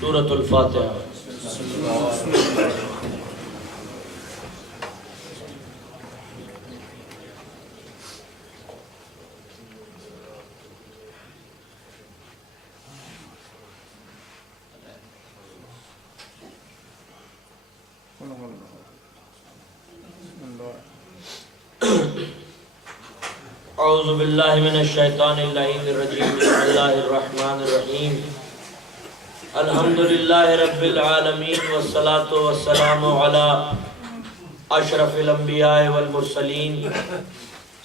سورۃ الفاتحہ۔ اعوذ باللہ من الشیطان اللعین الرجیم، بسم اللہ الرحمن الرحیم، الحمدللہ رب العالمین، والصلاة والسلام علی اشرف الانبیاء والمرسلین،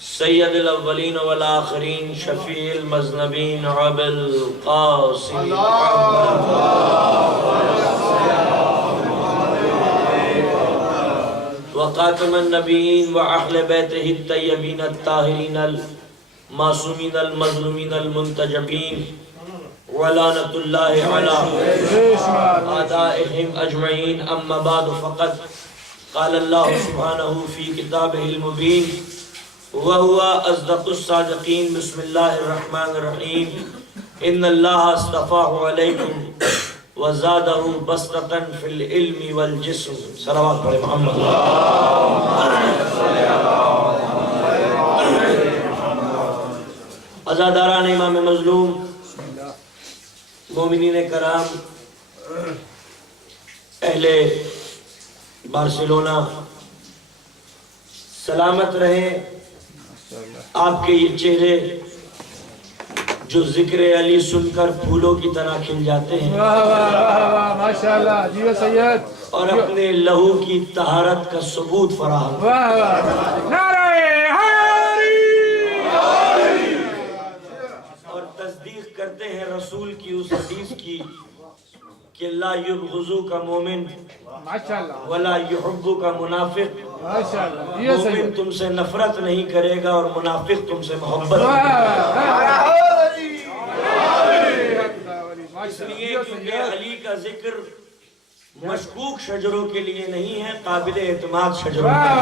سید الاولین والآخرین، شفیع المذنبین، ابی القاسم وخاتم النبیین واہل بیتہ الطیبین الطاہرین المعصومین المظلومین المنتجبین، ولعنۃ اللہ علی اعدائہم اجمعین، اما بعد فقد قال اللہ سبحانہ فی کتابہ المبین وہو اصدق الصادقین، بسم اللہ الرحمن الرحیم، ان اللہ اصطفاہ علیکم وزادہ بسطة فی العلم والجسم۔ صلوات پڑھے محمد۔ عزاداران امام مظلوم، مومنین کرام، اہل بارسلونا، سلامت رہیں آپ کے یہ چہرے جو ذکر علی سن کر پھولوں کی طرح کھل جاتے ہیں، ماشاءاللہ جی سید، اور اپنے لہو کی طہارت کا ثبوت فراہم، نعرہ اور تصدیق کرتے ہیں رسول کی اس حدیث کی کہ لا یبغضو کا مومن ماشاءاللہ ولا یحبو کا منافق، ماشاءاللہ جی مومن سید، تم سے نفرت نہیں کرے گا اور منافق تم سے محبت اس لیے کیونکہ علی کا ذکر مشکوک شجروں کے لیے نہیں ہے، قابل اعتماد شجروں کے لیے۔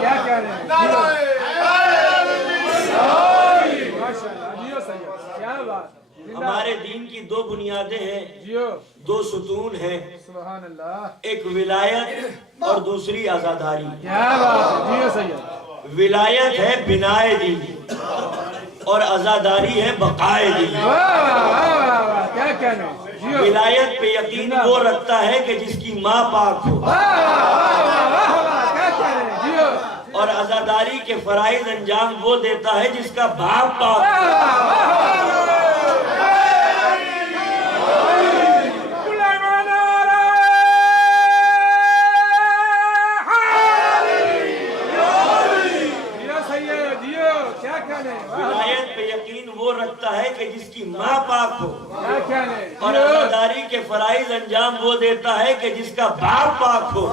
کیا کہہ رہے ہیں، ماشاءاللہ جی سید، کیا بات، ہمارے دین کی دو بنیادیں ہیں، جیو دو ستون ہیں، سبحان اللہ، ایک ولایت اور دوسری عزاداری۔ کیا بات جی سید، ولایت ہے بنائے دین اور عزاداری ہے بقائے دین۔ کیا کہہ رہے ہیں، جیو ولایت پہ یقین وہ رکھتا ہے کہ جس کی ماں پاک ہو، کیا کہہ رہے ہیں، جیو اور عزاداری کے فرائض انجام وہ دیتا ہے جس کا باپ پاک ہو۔ ولایت پہ یقین وہ رکھتا ہے کہ جس کی ماں پاک ہو، اور عزاداری کے فرائض انجام وہ دیتا ہے کہ جس کا باپ پاک ہو۔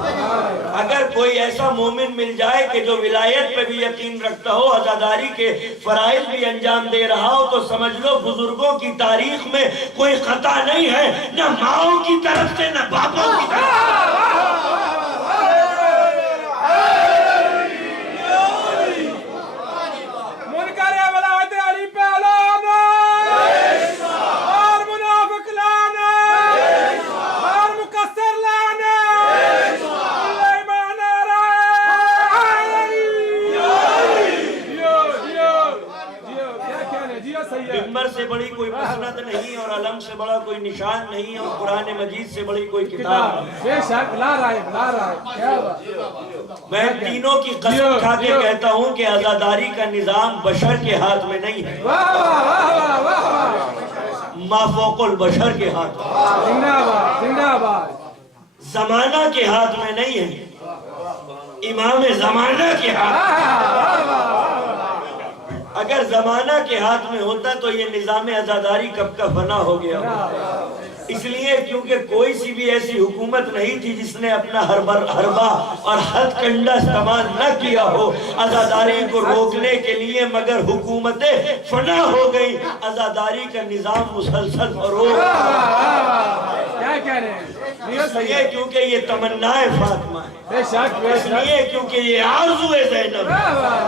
اگر کوئی ایسا مومن مل جائے کہ جو ولایت پہ بھی یقین رکھتا ہو، عزاداری کے فرائض بھی انجام دے رہا ہو، تو سمجھ لو بزرگوں کی تاریخ میں کوئی خطا نہیں ہے، نہ ماؤں کی طرف سے نہ باپوں کی طرف سے۔ ممبر سے بڑی کوئی مسند نہیں، اور علم سے بڑا کوئی نشان نہیں، اور قرآن مجید سے بڑی کوئی کتاب نہیں۔ بے شک، لا رائے، کیا بات، میں تینوں کی قسم کھا کے کہتا ہوں کہ عزاداری کا نظام بشر کے ہاتھ میں نہیں ہے، ما فوق البشر کے ہاتھ میں، زندہ باد، زندہ باد، زمانہ کے ہاتھ میں نہیں ہے، امام زمانہ کے ہاتھ میں۔ اگر زمانہ کے ہاتھ میں ہوتا تو یہ نظام عزاداری کب کا فنا ہو گیا ہوتا۔ اس لیے کیونکہ کوئی سی بھی ایسی حکومت نہیں تھی جس نے اپنا حربہ اور ہتھ کنڈا استعمال نہ کیا ہو عزاداری کو روکنے کے لیے، مگر حکومتیں فنا ہو گئی، عزاداری کا نظام مسلسل فروغ۔ کیا کہہ رہے ہیں؟ اس لیے کیونکہ یہ تمنا فاطمہ ہے، بے شک بے اس شک، لیے کیونکہ یہ آرزو زینب ہے،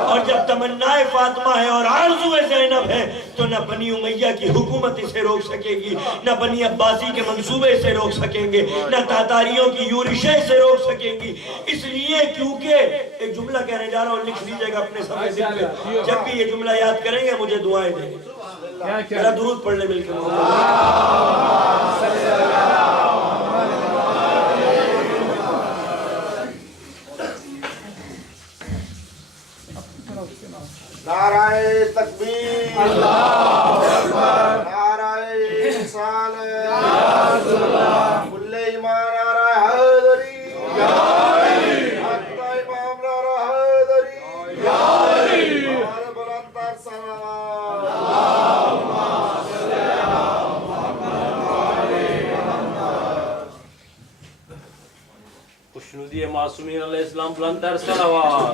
اور جب تمنا فاطمہ ہے اور آرزو زینب ہے تو نہ بنی امیہ کی حکومت اسے روک سکے گی، نہ بنی عباسی کے منصوبے اسے روک سکیں گے، نہ تاتاریوں کی یورشیں اسے روک سکیں گی۔ اس لیے کیونکہ ایک جملہ کہنے جا رہا ہوں، لکھ لیجئے گا اپنے سامنے دل پہ، جب بھی یہ جملہ یاد کریں گے مجھے دعائیں دیں گے۔ میرا درود پڑھ لے مل کے نعرہ تکبیر، اللہ اکبر، نعرہ رسالت، کل ایمان نعرہ حیدری، حتی امام نعرہ حیدری، ہمارے بلندر صلوات، خوشنودی معصومین علیہ السلام بلندر صلوات۔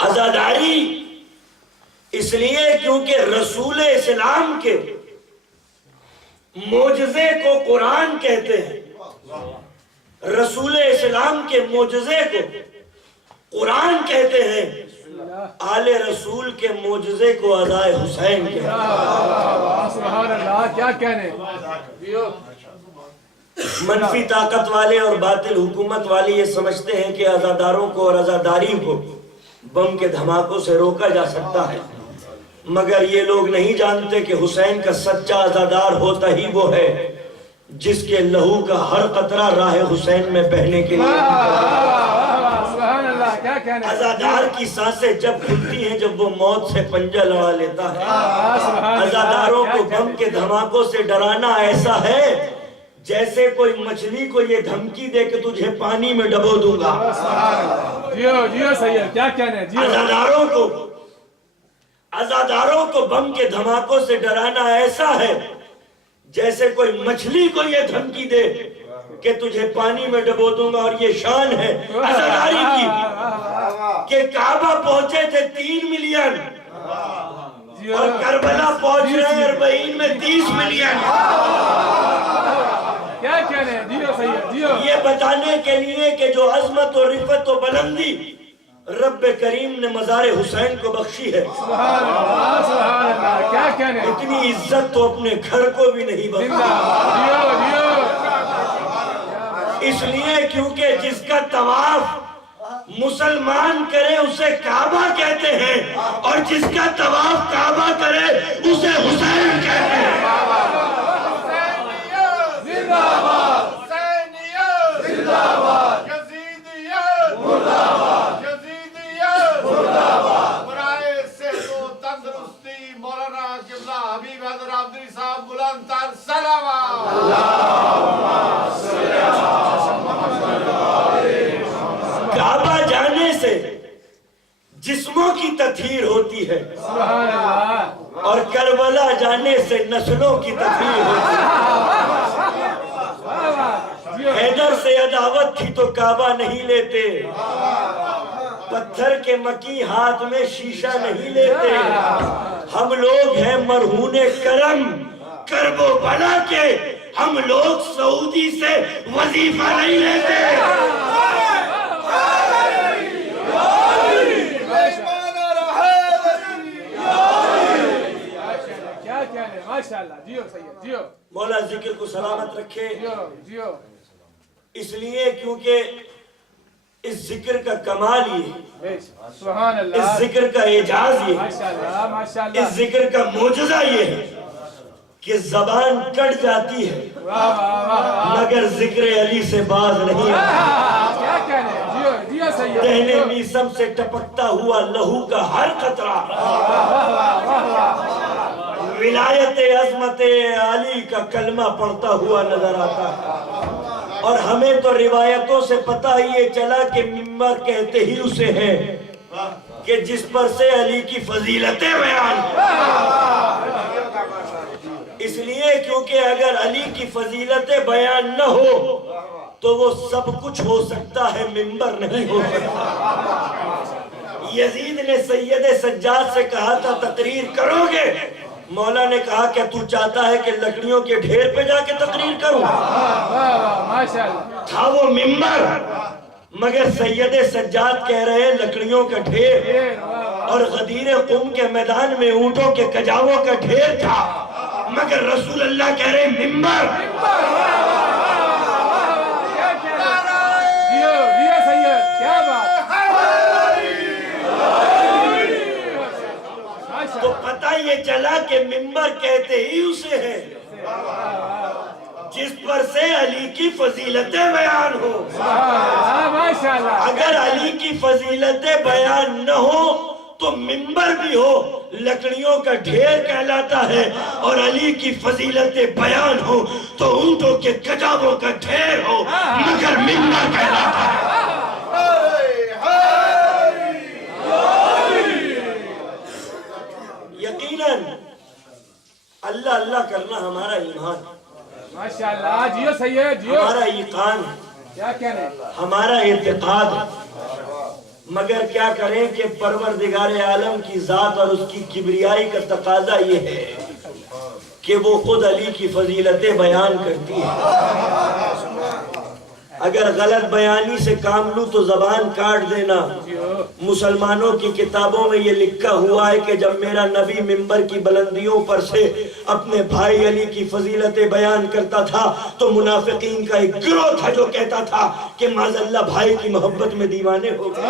عزاداری اس لیے کیونکہ رسول اسلام کے معجزے کو قرآن کہتے ہیں، رسول اسلام کے معجزے کو قرآن کہتے ہیں، آل رسول کے معجزے کو عزائے حسین کہتے ہیں۔ سبحان اللہ، کیا کہنے؟ منفی طاقت والے اور باطل حکومت والے یہ سمجھتے ہیں کہ عزاداروں کو اور عزاداری کو بم کے دھماکوں سے روکا جا سکتا ہے، مگر یہ لوگ نہیں جانتے کہ حسین کا سچا عزادار ہوتا ہی وہ ہے جس کے لہو کا ہر قطرہ راہ حسین میں بہنے کے لیے۔ سبحان اللہ، کیا کہنے؟ عزادار کی سانسیں جب کھلتی ہیں جب وہ موت سے پنجہ لڑا لیتا ہے۔ عزاداروں کو بم کے دھماکوں سے ڈرانا ایسا ہے جیسے کوئی مچھلی کو یہ دھمکی دے کہ تجھے پانی میں ڈبو دوں گا۔ جیو سید، کیا کہنے؟ عزاداروں کو بم کے دھماکوں سے ڈرانا ایسا ہے جیسے کوئی مچھلی کو یہ دھمکی دے کہ تجھے پانی میں ڈبو دوں گا۔ اور یہ شان ہے عزاداری کی کہ کعبہ پہنچے تھے 3 ملین اور کربلا پہنچ رہے ہیں 40 میں 30 ملین۔ کیا کہنے؟ جیو سید، جیو۔ یہ بتانے کے لیے کہ جو عظمت و رفت و بلندی رب کریم نے مزار حسین کو بخشی ہے، سبحان اللہ، سبحان اللہ، کیا کہنے؟ اتنی عزت تو اپنے گھر کو بھی نہیں بخشی۔ جیو۔ اس لیے کیونکہ جس کا طواف مسلمان کرے اسے کعبہ کہتے ہیں، اور جس کا طواف کعبہ کرے اسے حسین کہتے ہیں۔ کعبہ جانے سے جسموں کی تطہیر ہوتی ہے، سبحان اللہ، اور کربلا جانے سے نسلوں کی تطہیر ہوتی ہے۔ حیدر سے عداوت تھی تو کعبہ نہیں لیتے، پتھر کے مکی ہاتھ میں شیشہ نہیں لیتے، ہم لوگ ہیں مرہون کرم کرب و بلا کے، ہم لوگ سعودی سے وظیفہ نہیں لیتے۔ کیا کہنے؟ ماشاءاللہ، جیو سید، جیو۔ مولا ذکر کو سلامت رکھے، جیو۔ اس لیے کیونکہ اس ذکر کا کمال یہ، سبحان اللہ، اس ذکر کا اعجاز یہ، ماشاءاللہ، ماشاءاللہ، اس ذکر کا معجزہ یہ ہے کہ زبان کٹ جاتی ہے مگر ذکر علی سے باز نہیں آتی۔ کیا کہنے؟ جیو، جیو سید، دہنے میسم سے ٹپکتا ہوا لہو کا ہر قطرہ ولایت عظمت علی کا کلمہ پڑھتا ہوا نظر آتا ہے۔ اور ہمیں تو روایتوں سے پتہ یہ چلا کہ ممبر کہتے ہی اسے ہیں کہ جس پر سے علی کی فضیلتیں بیان اس لیے کیونکہ اگر علی کی فضیلتیں بیان نہ ہو تو وہ سب کچھ ہو سکتا ہے، ممبر نہیں ہو سکتا۔ یزید نے سید سجاد سے کہا تھا تقریر کرو گے؟ مولا نے کہا کہ تو چاہتا ہے کہ لکڑیوں کے ڈھیر پہ جا کے تقریر کروں؟ تھا وہ ممبر، مگر سید سجاد کہہ رہے لکڑیوں کا ڈھیر، اور غدیر قم کے میدان میں اونٹوں کے کجاووں کا ڈھیر تھا، مگر رسول اللہ کہہ رہے ممبر۔ تو پتہ یہ چلا کہ ممبر کہتے ہی اسے ہے جس پر سے علی کی فضیلتیں بیان ہو۔ اگر علی کی فضیلتیں بیان نہ ہو تو ممبر بھی ہو لکڑیوں کا ڈھیر کہلاتا ہے، اور علی کی فضیلتیں بیان ہو تو اونٹوں کے کجاووں کا ڈھیر ہو مگر ممبر کہلاتا ہے۔ یقیناً اللہ اللہ کرنا ہمارا ایمان، ماشاءاللہ، جیو سید جیو، ہمارا ایقان، کیا کہنے، ہمارا اعتقاد، مگر کیا کریں کہ پروردگار عالم کی ذات اور اس کی کبریائی کا تقاضا یہ ہے کہ وہ خود علی کی فضیلتیں بیان کرتی ہے۔ اگر غلط بیانی سے کام لوں تو زبان کاٹ دینا۔ مسلمانوں کی کتابوں میں یہ لکھا ہوا ہے کہ جب میرا نبی ممبر کی بلندیوں پر سے اپنے بھائی علی کی فضیلتیں بیان کرتا تھا تو منافقین کا ایک گروہ تھا جو کہتا تھا کہ معاذاللہ بھائی کی محبت میں دیوانے ہو گئے،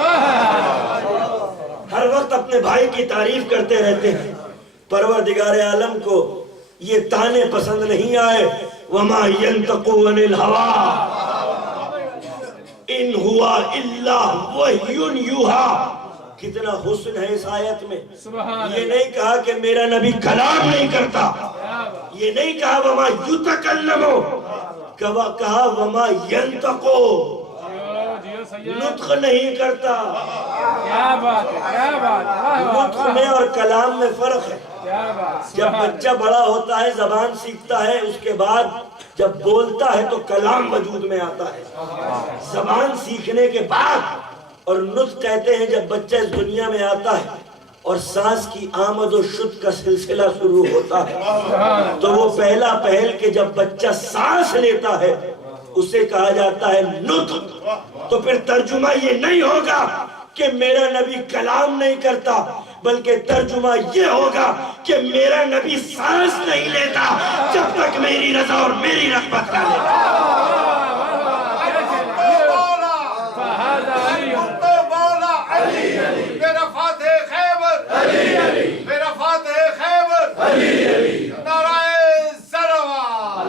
ہر وقت اپنے بھائی کی تعریف کرتے رہتے ہیں۔ پروردگار عالم کو یہ تانے پسند نہیں آئے، وَمَا يَنْتَقُ عَنِ الْهَوَىٰ ان ہوا الا وحی یوحیٰ۔ کتنا حسن ہے اس آیت میں۔ یہ نہیں کہا کہ میرا نبی کلام نہیں کرتا، یہ نہیں کہا وما یتکلمو، کہا وما ینطقو، نطق نہیں کرتا۔ کیا بات ہے، کیا بات ہے، نطق میں اور کلام میں فرق ہے۔ جب بچہ بڑا ہوتا ہے زبان سیکھتا ہے، اس کے بعد جب بولتا ہے تو کلام وجود میں آتا ہے۔ زبان سیکھنے کے بعد، اور نطق کہتے ہیں جب بچہ اس دنیا میں آتا ہے اور سانس کی آمد و شد کا سلسلہ شروع ہوتا ہے تو وہ پہلا پہل کہ جب بچہ سانس لیتا ہے اسے کہا جاتا ہے نطق۔ تو پھر ترجمہ یہ نہیں ہوگا کہ میرا نبی کلام نہیں کرتا، بلکہ ترجمہ یہ ہوگا کہ میرا نبی سانس نہیں لیتا جب تک میری رضا اور میری رغبت نہ لے۔ میرا فاتح خیبر، میرا فاتح خیبر، نعرہ سلوات۔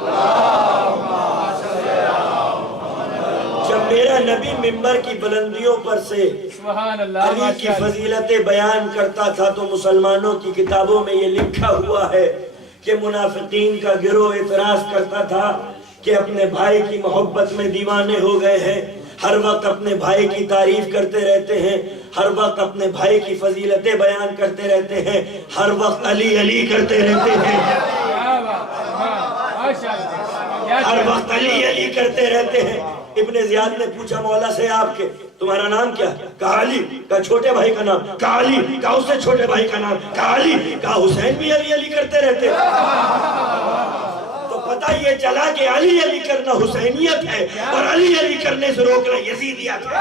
جب میرا نبی ممبر کی بلندیوں پر سے علی کی فضیلتیں بیان کرتا تھا تو مسلمانوں کی کتابوں میں یہ لکھا ہوا ہے کہ منافقین کا گروہ اعتراض کرتا تھا کہ اپنے بھائی کی محبت میں دیوانے ہو گئے ہیں، ہر وقت اپنے بھائی کی تعریف کرتے رہتے ہیں، ہر وقت اپنے بھائی کی فضیلتیں بیان کرتے رہتے ہیں، ہر وقت علی علی کرتے رہتے ہیں، ہر وقت علی علی کرتے رہتے ہیں۔ ابن زیاد نے پوچھا مولا سے آپ کے تمہارا نام کیا؟ کہا علی۔ کہا چھوٹے بھائی کا نام؟ کہا علی۔ کہا اس سے چھوٹے بھائی کا نام؟ کہا علی۔ کہا حسین بھی علی علی کرتے رہتے۔ تو پتہ یہ چلا کہ علی علی کرنا حسینیت ہے اور علی علی کرنے سے روکنا یزیدیت ہے۔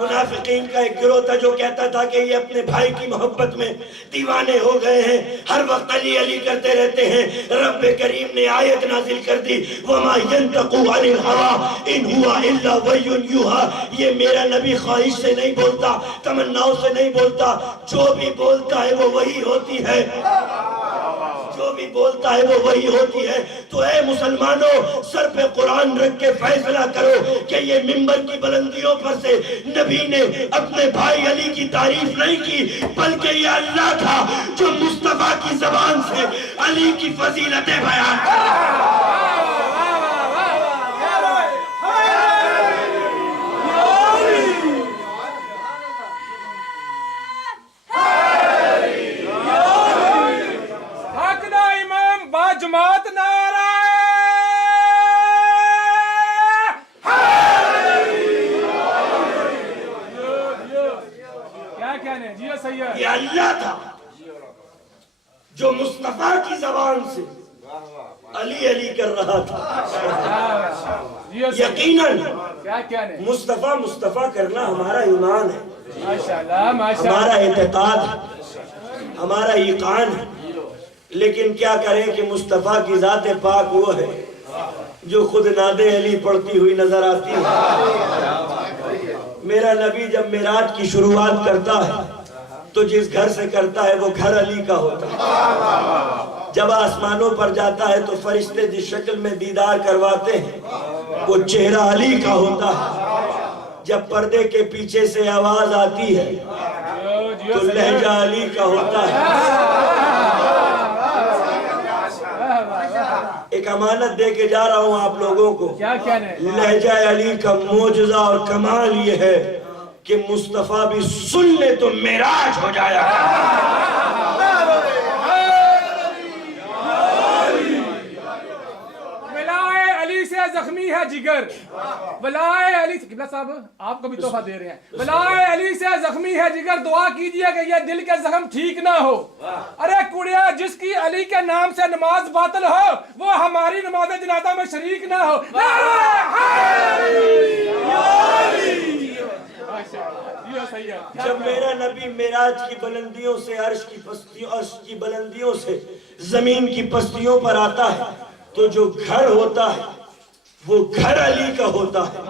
منافقین کا ایک گروہ تھا جو کہتا تھا کہ یہ اپنے بھائی کی محبت میں دیوانے ہو گئے ہیں، ہر وقت علی علی کرتے رہتے ہیں۔ رب کریم نے آیت نازل کر دی وَمَا يَنْتَقُ عَنِ الْهَوَىٰ إِنْ هُوَ إِلَّا وَحْيٌ يُوحَىٰ۔ یہ میرا نبی خواہش سے نہیں بولتا، تمناؤں سے نہیں بولتا، جو بھی بولتا ہے وہ وہی ہوتی ہے، جو بھی بولتا ہے وہ وہی ہوتی ہے. تو اے مسلمانوں سر پہ قرآن رکھ کے فیصلہ کرو کہ یہ منبر کی بلندیوں پر سے نبی نے اپنے بھائی علی کی تعریف نہیں کی بلکہ یہ اللہ تھا جو مصطفیٰ کی زبان سے علی کی فضیلتیں بیان کرتا. جماعت نعرہ کیا کہنے جی سید. یہ اللہ تھا جو مصطفیٰ کی زبان سے علی علی کر رہا تھا. یقیناً کیا کہنے مصطفیٰ مصطفیٰ کرنا ہمارا ایمان ہے, ماشاءاللہ ماشاءاللہ ہمارا اعتقاد ہے, ہمارا ایقان ہے. لیکن کیا کریں کہ مصطفیٰ کی ذات پاک وہ ہے جو خود ناد علی پڑھتی ہوئی نظر آتی ہے. میرا نبی جب معراج کی شروعات کرتا ہے تو جس گھر سے کرتا ہے وہ گھر علی کا ہوتا ہے. جب آسمانوں پر جاتا ہے تو فرشتے جس شکل میں دیدار کرواتے ہیں وہ چہرہ علی کا ہوتا ہے. جب پردے کے پیچھے سے آواز آتی ہے تو لہجہ علی کا ہوتا ہے. ایک امانت دے کے جا رہا ہوں آپ لوگوں کو. کیا کہنے لہجہ علی کا معجزہ اور کمال یہ ہے کہ مصطفیٰ بھی سن لے تو معراج ہو جایا. ولائے علی سے زخمی ہے جگر, ولائے علی سے قبلہ صاحب آپ کو بھی تحفہ دے رہے ہیں. ولائے علی سے زخمی ہے جگر, دعا کیجئے کہ یہ دل کے زخم ٹھیک نہ ہو. ارے کڑیا جس کی علی کے نام سے نماز باطل ہو وہ ہماری نماز جنازہ میں شریک نہ ہو. جب میرا نبی معراج کی بلندیوں سے عرش کی بلندیوں سے زمین کی پستیوں پر آتا ہے تو جو گھر ہوتا ہے وہ گھر علی کا ہوتا ہے.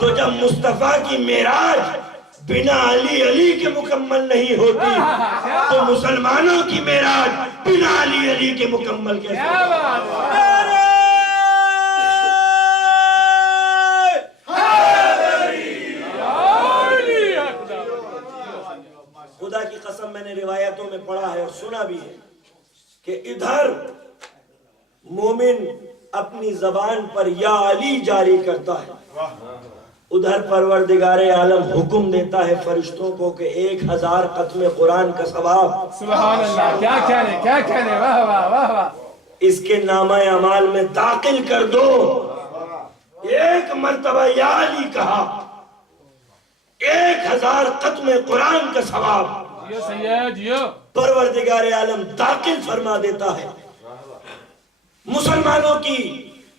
تو جب مصطفیٰ کی معراج بنا علی علی کے مکمل نہیں ہوتی تو مسلمانوں کی معراج بنا علی علی کے مکمل کیسے ہوتی؟ خدا کی قسم میں نے روایتوں میں پڑھا ہے اور سنا بھی ہے کہ ادھر مومن اپنی زبان پر یا علی جاری کرتا ہے, ادھر پروردگار عالم حکم دیتا ہے فرشتوں کو کہ 1000 ختم قرآن کا ثواب. سبحان اللہ, کیا کہنے واہ واہ واہ واہ, اس کے نامہ اعمال میں داخل کر دو. ایک مرتبہ یا علی کہا 1000 ختم قرآن کا ثواب جیو سید جیو. پروردگار عالم داخل فرما دیتا ہے. مسلمانوں کی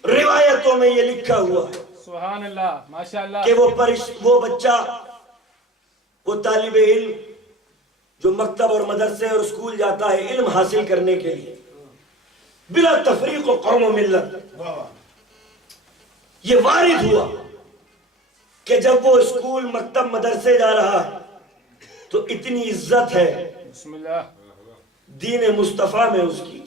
روایتوں میں یہ لکھا ہوا ہے سبحان اللہ ماشاءاللہ کہ وہ بچہ وہ طالب علم جو مکتب اور مدرسے اور اسکول جاتا ہے علم حاصل کرنے کے لیے بلا تفریق و قوم و ملت, یہ وارد ہوا کہ جب وہ اسکول مکتب مدرسے جا رہا ہے تو اتنی عزت ہے بسم اللہ دین مصطفیٰ میں اس کی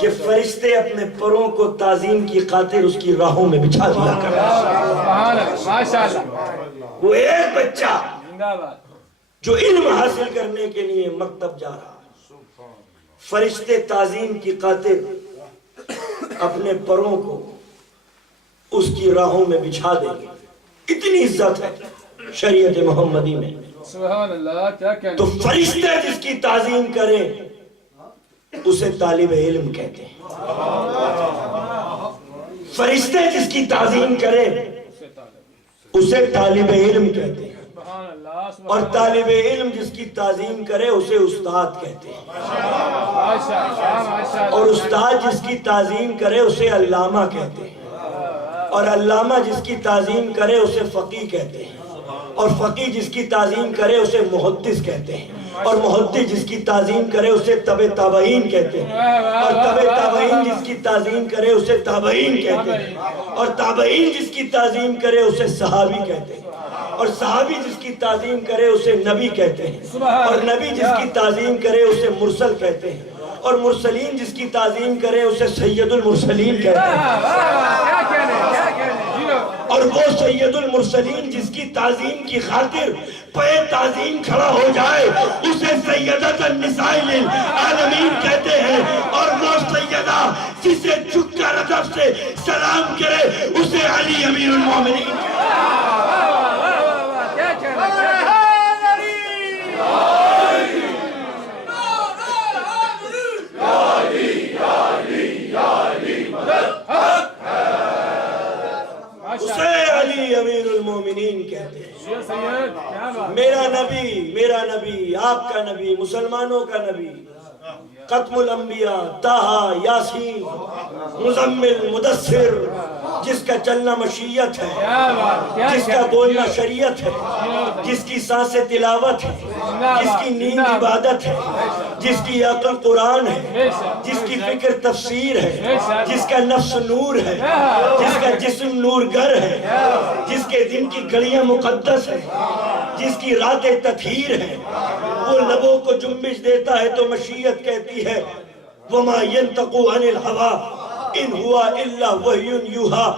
کہ فرشتے اپنے پروں کو تعظیم کی خاطر اس کی راہوں میں بچھا دیا سبحان اللہ ماشاءاللہ. وہ ایک بچہ زندہ باد جو علم حاصل کرنے کے لیے مکتب جا رہا ہے, فرشتے تعظیم کی خاطر اپنے پروں کو اس کی راہوں میں بچھا دیں گے. اتنی عزت ہے شریعت محمدی میں. سبحان اللہ کیا کہنے. تو فرشتے جس کی تعظیم کریں اسے طالب علم کہتے ہیں. فرشتے جس کی تعظیم کریں اسے طالب علم کہتے ہیں. سبحان اللہ اور طالب علم جس کی تعظیم کرے اسے استاد کہتے ہیں. اور استاد جس کی تعظیم کرے اسے علامہ کہتے ہیں. اور علامہ جس کی تعظیم کرے اسے فقیہ کہتے ہیں. اور فقیہ جس کی تعظیم کرے اسے محدث کہتے ہیں. اور محدث جس کی تعظیم کرے اسے تبع تابعین کہتے ہیں. اور تبع تابعین جس کی تعظیم کرے اسے تابعین کہتے ہیں. اور تابعین جس کی تعظیم کرے اسے صحابی کہتے ہیں. اور صحابی جس کی تعظیم کرے اسے نبی کہتے ہیں. اور نبی جس کی تعظیم کرے اسے مرسل کہتے ہیں. اور مرسلین جس کی تعظیم کرے اسے سید المرسلین کہتے ہیں. کیا کہنے جیو. اور وہ سید المرسلین جس کی تعظیم کی خاطر پہ تعظیم کھڑا ہو جائے اسے سیدت النساء للعالمین کہتے ہیں. اور وہ سیدہ جسے جھک کر ادب سے سلام کرے اسے علی امیر المومنین. کیا کہنے. اسے علی امیر المومنین کہتے ہیں. سید کیا بات. میرا نبی آپ کا نبی مسلمانوں کا نبی ختم الانبیاء طٰہٰ یاسین مزمل مدثر جس کا چلنا مشیت ہے کیا بات. جس کا بولنا شریعت ہے جس کی سانسیں تلاوت ہے جس کی نیند عبادت ہے جس کی عقل قرآن ہے جس کی فکر تفسیر ہے جس کا نفس نور ہے جس کا جسم نور گر ہے جس کے دن کی گھڑیاں مقدس ہے جس کی راتیں تطہیر ہے. وہ لبوں کو جنبش دیتا ہے تو مشیت کہتی ہے وَمَا يَنْتَقُ عَنِ الْهَوَىٰ إِنْ هُوَ إِلَّا وَحْيٌ يُوحَىٰ.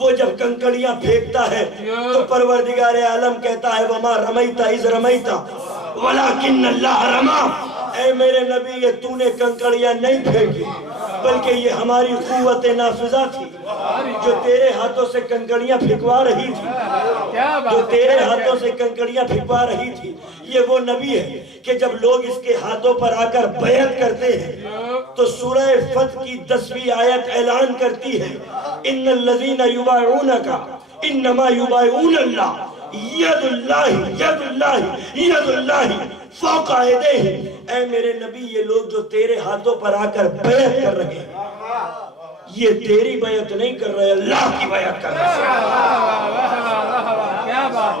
وہ جب کنکڑیاں پھینکتا ہے تو پروردگار عالم کہتا ہے وَمَا رَمَيْتَ إِذْ رَمَيْتَ وَلَكِنَّ اللَّهَ رَمَىٰ. اے میرے نبی یہ تو نے کنکڑیاں نہیں پھینکی بلکہ یہ ہماری قوت نافذہ تھی جو تیرے ہاتھوں سے کنکڑیاں پھینکوا رہی تھی جو تیرے ہاتھوں سے کنکڑیاں پھینکوا رہی تھی. یہ وہ نبی ہے کہ جب لوگ اس کے ہاتھوں پر آ کر بیعت کرتے ہیں تو سورہ فتح کی 10ویں آیت اعلان کرتی ہے ان الذین یبایعونک انما یبایعون اللہ ید اللہ فوق ایدیہم. اے میرے نبی یہ لوگ جو تیرے ہاتھوں پر آ کر بیعت کر رہے ہیں یہ تیری بیعت نہیں کر رہے اللہ کی بیعت کر رہے ہیں. کیا بات.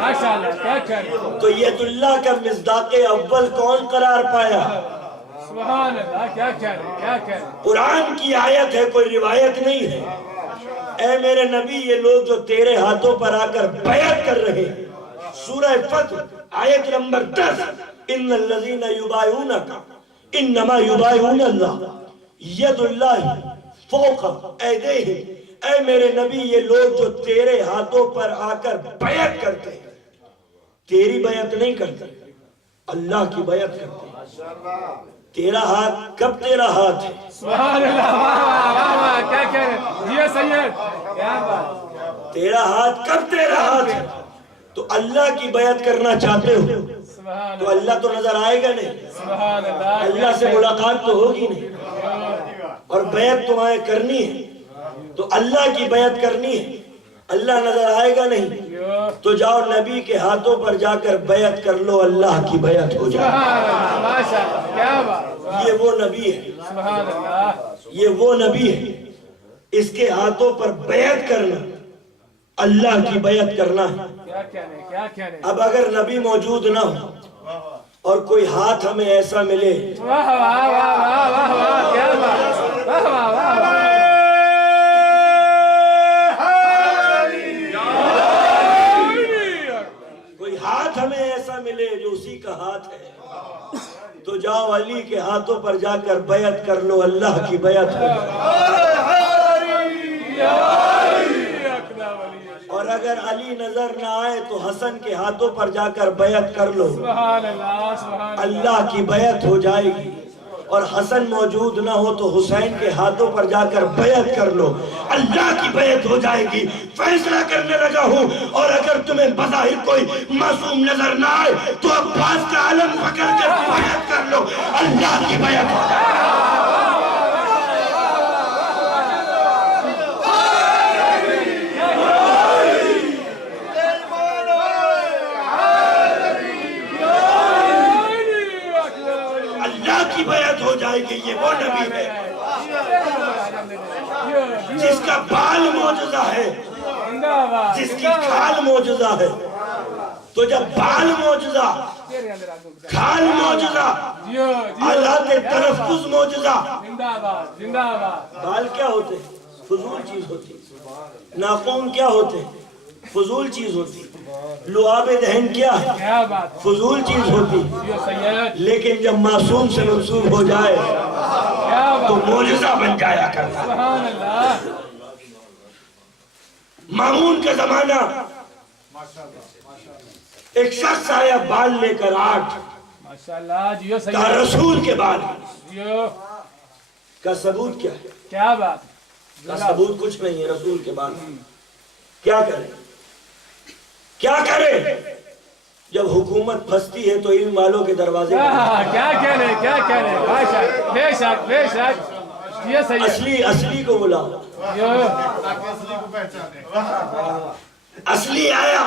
ماشاءاللہ. کیا کہنے. تو ید اللہ کا مصداق اول کون قرار پایا؟ سبحان اللہ. کیا کہنے. کیا کہنے. قرآن کی آیت ہے کوئی روایت نہیں ہے. اے میرے نبی یہ لوگ جو تیرے ہاتھوں پر آ کر بیعت کر رہے ہیں سورہ فتح آیت نمبر 10 ان الذین یبایعونک انما یبایعون اللہ ید اللہ فوق ایدیہم. اے میرے نبی یہ لوگ جو تیرے ہاتھوں پر آ کر بیعت کرتے ہیں تیری بیعت نہیں کرتے اللہ کی بیعت کرتے ہیں. تیرا ہاتھ کب تیرا ہاتھ ہے؟ سبحان اللہ. کیا کہنے. جی سید. کیا بات. تیرا ہاتھ کب تیرا ہاتھ ہے؟ تو اللہ کی بیعت کرنا چاہتے ہو تو اللہ تو نظر آئے گا نہیں. سبحان اللہ. اللہ سے ملاقات تو ہوگی نہیں اور بیعت تمہیں کرنی ہے تو اللہ کی بیعت کرنی ہے. اللہ نظر آئے گا نہیں تو جاؤ نبی کے ہاتھوں پر جا کر بیعت کر لو اللہ کی بیعت ہو جائے. ماشاءاللہ. کیا بات. یہ وہ نبی ہے سبحان اللہ. یہ وہ نبی ہے اس کے ہاتھوں پر بیعت کرنا اللہ کی بیعت کرنا ہے. کیا کہنے. کیا کہنے. اب اگر نبی موجود نہ ہو اور کوئی ہاتھ ہمیں ایسا ملے واہ واہ واہ واہ واہ واہ. کیا بات. واہ واہ واہ واہ. کوئی ہاتھ ہمیں ایسا ملے جو اسی کا ہاتھ ہے تو جاؤ علی کے ہاتھوں پر جا کر بیعت کر لو اللہ کی بیعت ہو جائے. اور اگر علی نظر نہ آئے تو حسن کے ہاتھوں پر جا کر بیعت کر لو سبحان اللہ. سبحان اللہ کی بیعت ہو جائے گی. اور حسن موجود نہ ہو تو حسین کے ہاتھوں پر جا کر بیعت کر لو اللہ کی بیعت ہو جائے گی. فیصلہ کرنے لگا ہوں اور اگر تمہیں بظاہر کوئی معصوم نظر نہ آئے تو عباس کا علم پکڑ کر بیعت کر لو اللہ کی بیعت ہو جائے گی. کی بیعت ہو جائے گی. یہ وہ نبی ہے جس کا بال معجزہ ہے جس کی کھال معجزہ ہے. تو جب بال معجزہ کھال معجزہ آلات تلفظ معجزہ. بال کیا ہوتے ہیں؟ فضول چیز ہوتی ہے. ناخن کیا ہوتے ہیں؟ فضول چیز ہوتی. لعاب دہن کیا ہے؟ کیا بات فضول چیز ہوتی. جی سید لیکن جب معصوم سے منسوب ہو جائے کیا تو بات معجزہ بن جایا کرتا. سبحان اللہ مامون کا زمانہ ایک شخص آیا بال لے کر 8 ماشاءاللہ جیو کہا سید رسول کے بال جیو کا ثبوت کیا ہے؟ کیا بات کا ثبوت کچھ نہیں ہے. رسول کے بال کیا کریں کیا کریں. جب حکومت پھنستی ہے تو علم والوں کے دروازے پر کیا کہہ رہے کیا کہہ رہے بے شک بے شک بے شک جیو سید اصلی کو بلاؤ. جیو اصلی کو پہچانے. اصلی آیا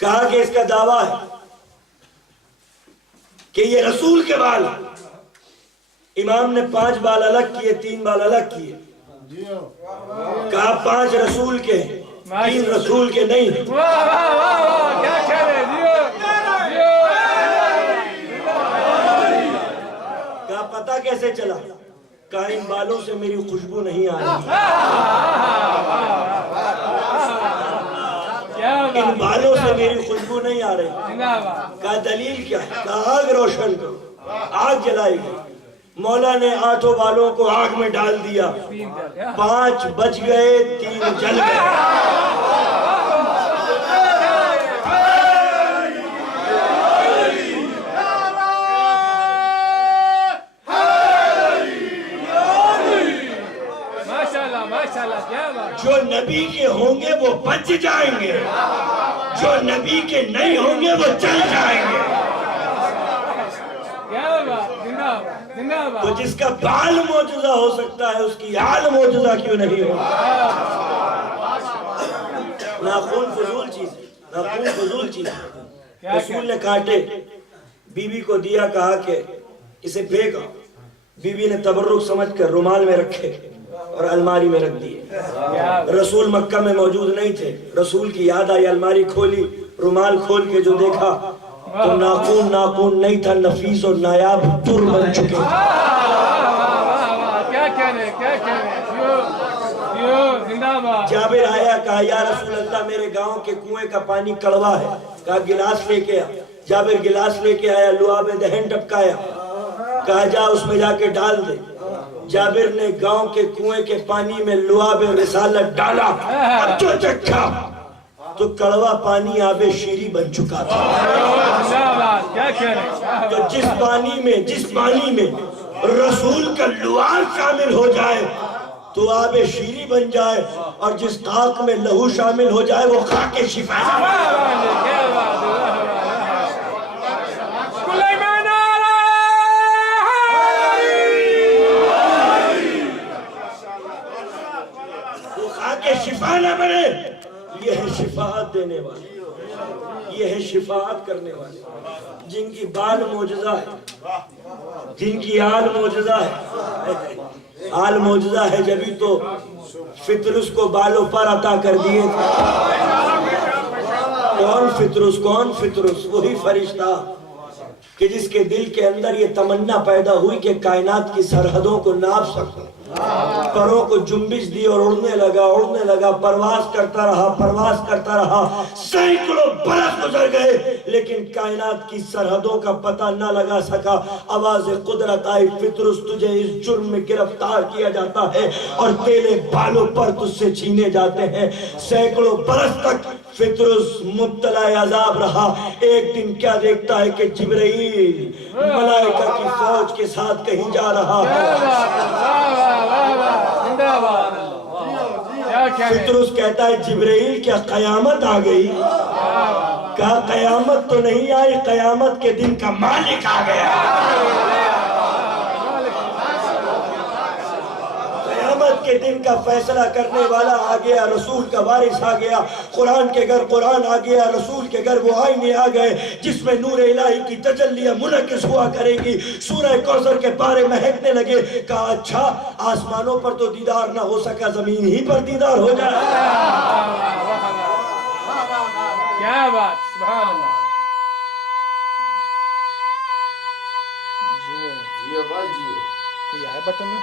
کہا کہ اس کا دعویٰ ہے کہ یہ رسول کے بال. امام نے 5 بال الگ کیے 3 بال الگ کیے. کہا 5 رسول کے 3 رسول کے نہیں. واہ واہ واہ واہ کیا کہہ رہے جیو جیو کہا پتہ کیسے چلا؟ کہا ان بالوں سے میری خوشبو نہیں آ رہی. کیا ان بات بالوں سے میری خوشبو نہیں آ رہی. زندہ باد کہا دلیل کیا ہے؟ کہا آگ روشن کرو. آگ جلائی گئی. مولا نے 8 بالوں کو آگ میں ڈال دیا. 5 بچ گئے 3 جل گئے. ماشاءاللہ ماشاءاللہ کیا بات جو نبی کے ہوں گے وہ بچ جائیں گے. جو نبی کے نہیں ہوں گے وہ چل جائیں گے. کیا بات زندہ باد زندہ تو باد جس کا بال معجزہ ہو سکتا ہے اس کی آل معجزہ کیوں نہیں ہو؟ ناخون فضول چیز ہے. ناخون فضول چیز ہے. رسول نے کاٹے بی بی کو دیا. کہا کہ اسے پھینکا. بی بی نے تبرک سمجھ کر رومال میں رکھے اور الماری میں رکھ دیے. رسول مکہ میں موجود نہیں تھے. رسول کی یاد آئی الماری کھولی. رومال کھول کے جو دیکھا تو ناخون نہیں تھا. نفیس اور نایاب در بن چکے. کیا کہہ رہے کیا کہہ رہے جیو زندہ باد جابر آیا. کہا یا رسول اللہ میرے گاؤں کے کنویں کا پانی کڑوا ہے. کہا گلاس لے کے آ. جابر گلاس لے کے آیا. لعاب دہن ٹپکایا. کہا جا اس میں جا کے ڈال دے. جابر نے گاؤں کے کنویں کے پانی میں لعاب رسالت ڈالا. اب جو چکھا تو کڑوا پانی آب شیری بن چکا تھا. زندہ باد کیا کہہ رہے تو جس پانی میں رسول کا لعاب شامل ہو جائے تو آب شیری بن جائے. اور جس خاک میں لہو شامل ہو جائے وہ خاک شفا. کیا بات سلیمان وہ خاک شفا نہ بنے. یہ ہے شفاعت دینے والے. یہ ہے شفاعت کرنے والے جن کی بال معجزہ ہے. جن کی آل معجزہ ہے. آل معجزہ ہے جبھی تو فطرس کو بالوں پر عطا کر دیے تھے. کون فطرس؟ وہی فرشتہ کہ جس کے دل کے اندر یہ تمنا پیدا ہوئی کہ کائنات کی سرحدوں کو ناپ سکوں. پروں کو جنبش دی اور اڑنے لگا. پرواز کرتا رہا. سینکڑوں برس گزر گئے لیکن کائنات کی سرحدوں کا پتہ نہ لگا سکا. آواز قدرت آئی فطرس تجھے اس جرم میں گرفتار کیا جاتا ہے اور تیرے بالوں پر تجھ سے چھینے جاتے ہیں. سینکڑوں برس تک فطرس مبتلا عذاب رہا. ایک دن کیا دیکھتا ہے کہ جبرائیل ملائکہ کی فوج کے ساتھ کہیں جا رہا ہے. فطرس کہتا ہے جبرائیل کیا قیامت آ گئی؟ کہا قیامت تو نہیں آئی. قیامت کے دن کا مالک آ گیا. قیامت کے دن کا فیصلہ کرنے والا آ گیا. رسول کا وارث آ گیا. قرآن کے گھر قرآن آ گیا. رسول کے گھر وہ آئینے آ گئے جس میں نور الہی کی تجلیاں منعکس ہوا کرے گی. سورہ کوثر کے پارے مہکنے لگے. کہا اچھا آسمانوں پر تو دیدار نہ ہو سکا زمین ہی پر دیدار ہو جائے. کیا بات سبحان اللہ. جیو بھائی جیو. کوئی ہے بٹن میں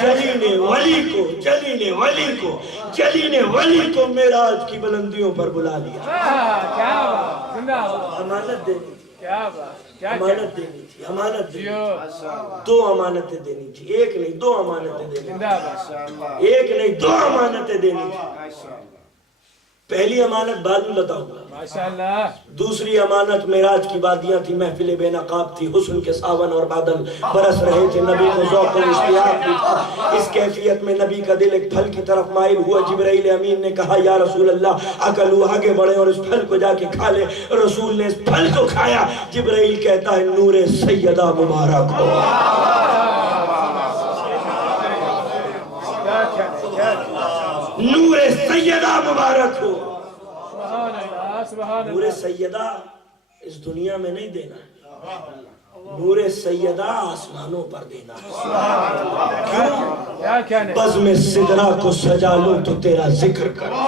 جلیل ولی کو جلیل ولی کو جلیل ولی کو معراج کی بلندیوں پر بلا لیا. کیا بات، زندہ باد. امانت دینی تھی، کیا بات، کیا امانت دینی تھی، امانت دینی جیو تھی. 2 امانتیں دینی تھی، ایک نہیں 2 امانتیں دینی تھی. زندہ باد. ایک نہیں 2 امانتیں دینی تھی. پہلی امانت بعد میں بتاؤں گا. ماشاءاللہ. دوسری امانت معراج کی وادیاں تھی، محفل بے نقاب تھی، حسن کے ساون اور بادل برس رہے تھے، نبی کو ذوق و اشتیاق بھی تھا. اس کیفیت میں نبی کا دل ایک پھل کی طرف مائل ہوا. جبرائیل امین نے کہا یا رسول اللہ اکلو، آگے بڑھیں اور اس پھل کو جا کے کھا لے. رسول نے اس پھل کو کھایا. جبرائیل کہتا ہے نور سیدہ مبارک ہو، نور سیدہ مبارک ہو. سبحان اللہ، سبحان نور اللہ. سیدہ اس دنیا میں نہیں دینا ہے، نور سیدہ آسمانوں پر دینا ہے. کیوں؟ کیا نہیں. بزم سدرہ کو سجا لوں تو تیرا ذکر کروں.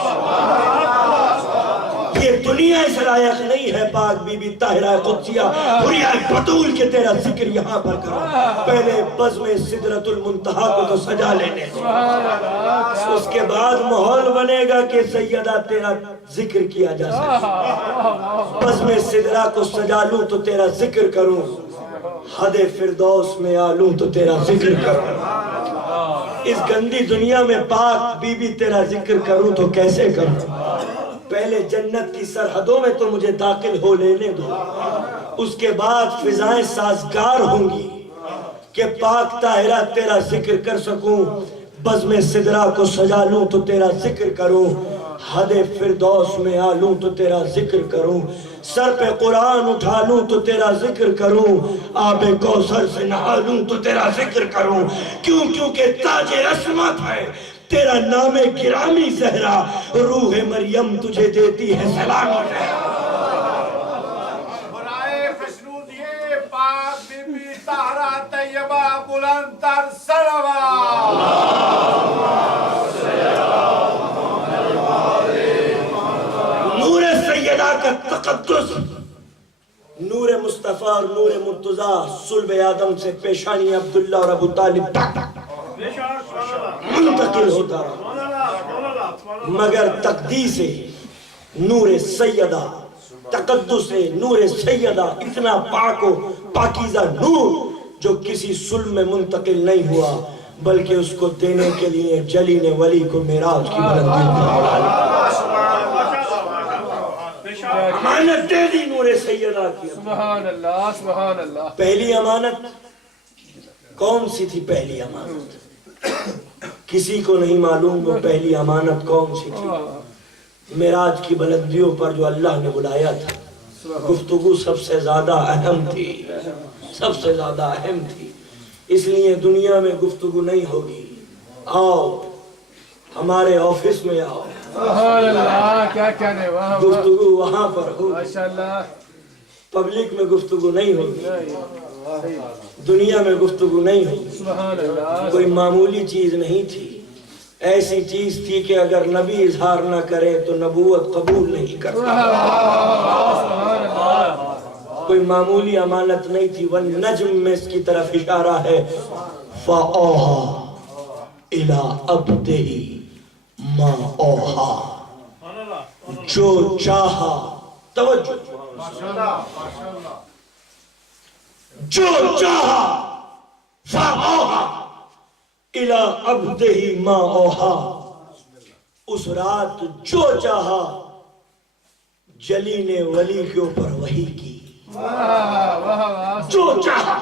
یہ دنیا اس لائق نہیں ہے پاک بی بی طاہرہ قدسیہ حریہ بطول کے تیرا ذکر یہاں پر کروں. پہلے بزم سدرۃ المنتہا کو تو سجا لینے دو، اس کے بعد ماحول بنے گا کہ سیدہ تیرا ذکر کیا جا سکے. بزم سدرہ کو سجا لوں تو تیرا ذکر کروں، حد فردوس میں آلوں تو تیرا ذکر کروں. اس گندی دنیا میں پاک بی بی تیرا ذکر کروں تو کیسے کروں؟ پہلے جنت کی سرحدوں میں تو مجھے داخل ہو لینے دو، اس کے بعد فضائیں سازگار ہوں گی کہ پاک طاہرہ تیرا ذکر کر سکوں. بزم سدرہ کو سجا لوں تو تیرا ذکر کروں، حد فردوس میں آلوں تو تیرا ذکر کروں. سر پہ قرآن اٹھا لوں تو تیرا ذکر کروں، آب کوثر سے نہا لوں تو تیرا ذکر کروں. کیونکہ تاج عصمت ہے تیرا نام گرامی زہرا، روح مریم تجھے دیتی ہے سلام. برائے خشنود یہ پاک بی بی طاہرہ طیبہ بلند تر صلوات. نور سیدہ کا تقدس، نور مصطفیٰ اور نور مرتضیٰ صلب آدم سے پیشانی عبداللہ اور ابو طالب تک منتقل ہوتا رہا، مگر تقدیس نور سیدہ، تقدس نور سیدہ اتنا پاک و پاکیزہ نور جو کسی صلب میں منتقل نہیں ہوا، بلکہ اس کو دینے کے لیے جلیل ولی کو معراج کی بلندی امانت دے دی نور سیدہ کی. سبحان اللہ، سبحان اللہ. پہلی امانت کون سی تھی؟ پہلی امانت کسی کو نہیں معلوم وہ پہلی امانت کون سی تھی. معراج کی بلندیوں پر جو اللہ نے بلایا تھا، گفتگو سب سے زیادہ اہم تھی، سب سے زیادہ اہم تھی. اس لیے دنیا میں گفتگو نہیں ہوگی. آؤ ہمارے آفس میں آؤ، سبحان اللہ. کیا کہنے. گفتگو وہاں پر ہوگی، ماشاءاللہ. پبلک میں گفتگو نہیں ہوگی، دنیا میں گفتگو نہیں ہوگی. سبحان اللہ. کوئی معمولی چیز نہیں تھی، ایسی چیز تھی کہ اگر نبی اظہار نہ کرے تو نبوت قبول نہیں کرتا. سبحان اللہ. کوئی معمولی امانت نہیں تھی. والنجم میں اس کی طرف اشارہ ہے، فَأَوْحَىٰ إِلَىٰ عَبْدِهِ مَا أَوْحَىٰ، جو چاہا، توجہ، جو چاہا فَأَوْحَىٰ إِلَىٰ عَبْدِهِ مَا أَوْحَىٰ، اس رات جو چاہا جلیل ولی کے اوپر وحی کی. جو چاہا،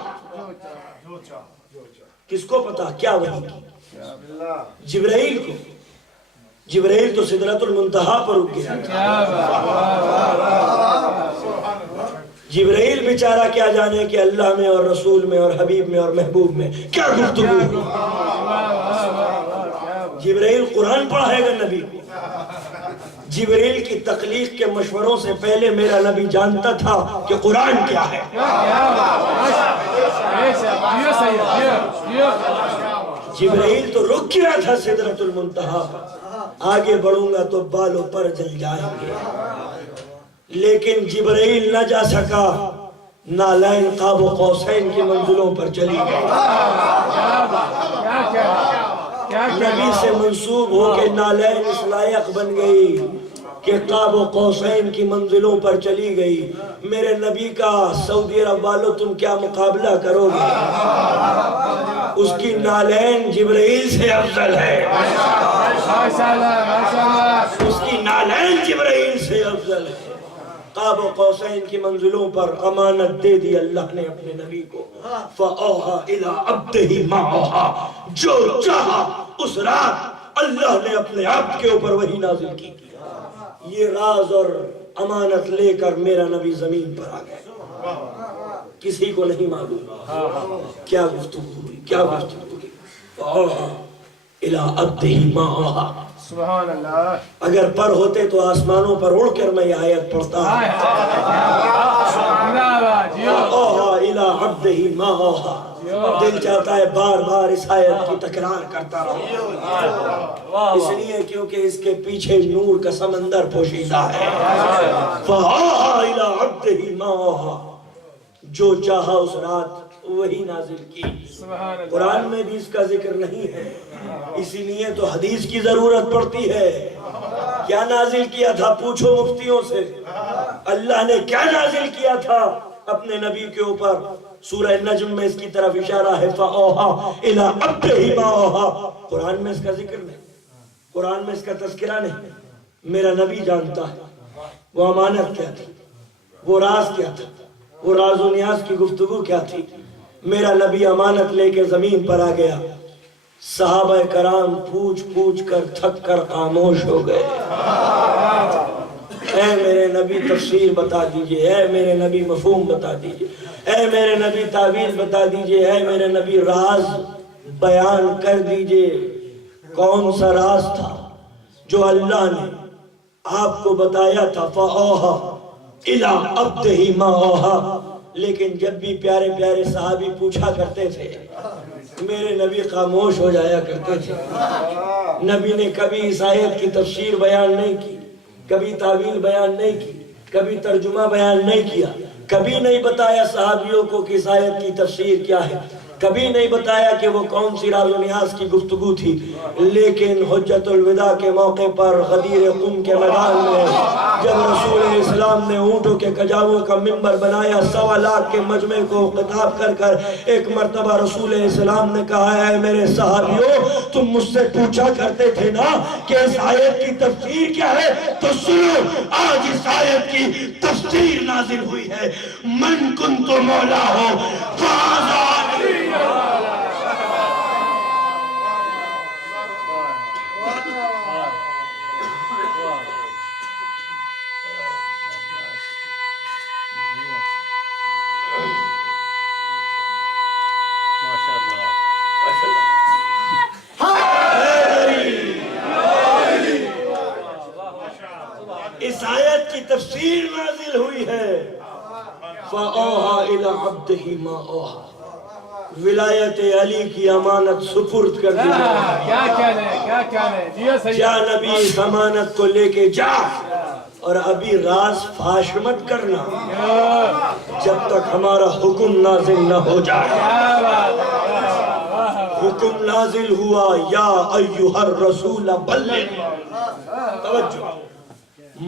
کس کو پتا کیا وحی کی؟ جبرائیل کو. جبرائیل تو سدرۃ المنتہا پر رک گیا. جبرائیل بیچارہ کیا جانے کہ اللہ میں اور رسول میں اور حبیب میں اور محبوب میں کیا گفتگو. جبرائیل قرآن پڑھائے گا نبی کو. جبرائیل کی تخلیق کے مشوروں سے پہلے میرا نبی جانتا تھا کہ قرآن کیا ہے. جبرائیل تو رک گیا تھا سدرۃ المنتہا پر. آگے بڑھوں گا تو بالوں پر جل جائیں گے. لیکن جبرائیل نہ جا سکا، نالین قاب و قوسین کی منزلوں پر چلی گئی. کیا نبی سے منسوب ہو کے نالین اس لائق بن گئی کہ قاب و قوسین کی منزلوں پر چلی گئی. میرے نبی کا سعودی عرب والوں تم کیا مقابلہ کرو گے؟ اس کی نالین جبرائیل سے افضل ہے. اس کی نالین جبرائیل سے افضل ہے. قاب و قوسین کی منزلوں پر امانت دے دی اللہ نے اپنے نبی کو. فَأَوْحَى إِلَىٰ عَبْدِهِ مَا أَوْحَىٰ. جو چاہا اس رات اللہ نے اپنے عبد کے اوپر وحی نازل کی. یہ راز اور امانت لے کر میرا نبی زمین پر آ گیا. کسی کو نہیں معلوم کیا گفتگو ہوئی، کیا گفتگو ہوئی. فَأَوْحَىٰ إِلَىٰ عَبْدِهِ مَا أَوْحَىٰ. سبحان اللہ. اگر پر ہوتے تو آسمانوں پر اڑ کر میں یہ آیت پڑھتا. فَأَوْحَىٰ إِلَىٰ عَبْدِهِ مَا أَوْحَىٰ. دل چاہتا ہے بار بار اس آیت کی تکرار کرتا رہا، اس لیے کیونکہ اس کے پیچھے نور کا سمندر پوشیدہ ہے. فَأَوْحَىٰ إِلَىٰ عَبْدِهِ مَا أَوْحَىٰ. جو چاہا اس رات وہی نازل کی. قرآن میں بھی اس کا ذکر نہیں ہے، اسی لیے تو حدیث کی ضرورت پڑتی ہے. کیا نازل کیا تھا پوچھو مفتیوں سے. اللہ نے کیا نازل کیا تھا اپنے نبی کے اوپر؟ سورہ نجم میں اس کی طرف اشارہ ہے. فَأَوْحَىٰ إِلَىٰ عَبْدِهِ مَا أَوْحَىٰ. قرآن میں اس کا ذکر نہیں، قرآن میں اس کا تذکرہ نہیں. میرا نبی جانتا ہے وہ امانت کیا تھی، وہ راز کیا تھا، وہ راز و نیاز کی گفتگو کیا تھی. میرا نبی امانت لے کے زمین پر آ گیا. صحابہ کرام پوچھ پوچھ کر تھک کر خاموش ہو گئے. اے میرے نبی تفسیر بتا دیجئے، اے میرے نبی مفہوم بتا دیجئے، اے میرے نبی تعویل بتا دیجئے، اے میرے نبی راز بیان کر دیجئے. کون سا راز تھا جو اللہ نے آپ کو بتایا تھا؟ فَأَوْحَىٰ إِلَىٰ عَبْدِهِ مَا أَوْحَىٰ. لیکن جب بھی پیارے پیارے صحابی پوچھا کرتے تھے میرے نبی خاموش ہو جایا کرتے تھے. نبی نے کبھی اس آیت کی تفسیر بیان نہیں کی، کبھی تعویل بیان نہیں کی، کبھی ترجمہ بیان نہیں کیا، کبھی نہیں بتایا صحابیوں کو کہ اس آیت کی تفسیر کیا ہے، کبھی نہیں بتایا کہ وہ کون سی راز و نیاز کی گفتگو تھی. لیکن حجت الوداع کے موقع پر غدیر قم کے میدان میں جب رسول اسلام نے اونٹوں کے کجاووں کا منبر بنایا، 1.25 لاکھ کے مجمع کو خطاب کر کر ایک مرتبہ رسول اسلام نے کہا ہے میرے صحابیوں تم مجھ سے پوچھا کرتے تھے نا کہ اس آیت کی تفسیر کیا ہے، تو سنو آج اس آیت کی تفسیر نازل ہوئی ہے. من کنت مولا ہو فاذا اس آیت کی تفسیر نازل ہوئی ہے. فَأَوْحَىٰ إِلَىٰ عَبْدِهِ مَا أَوْحَىٰ. ولایت علی کی امانت سپرد کر دی. کیا کہنے جا نبی اس امانت کو لے کے جا، اور ابھی راز فاش مت کرنا جب تک ہمارا حکم نازل نہ ہو جائے. حکم نازل ہوا یا ایھا الرسول بلغ. توجہ،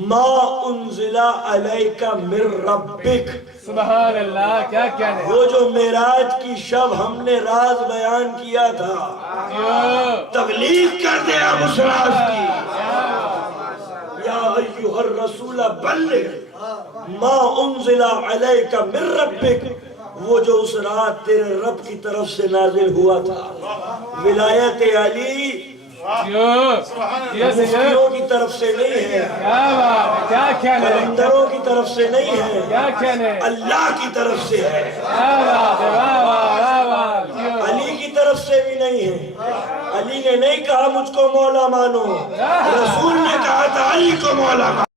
ما انزل علیک من ربک. سبحان اللہ. کیا کہنے وہ جو معراج کی شب ہم نے راز بیان کیا تھا، تبلیغ کر دے اب اس راز کی. یا ایھا الرسول بلغ ما انزل علیک من ربک. وہ جو اس رات تیرے رب کی طرف سے نازل ہوا تھا. ولایت علی مفتیوں کی طرف سے نہیں ہے، کلندروں کی طرف سے نہیں ہے، اللہ کی طرف سے ہے. علی کی طرف سے بھی نہیں ہے. علی نے نہیں کہا مجھ کو مولا مانو، رسول نے کہا تھا علی کو مولا مانو.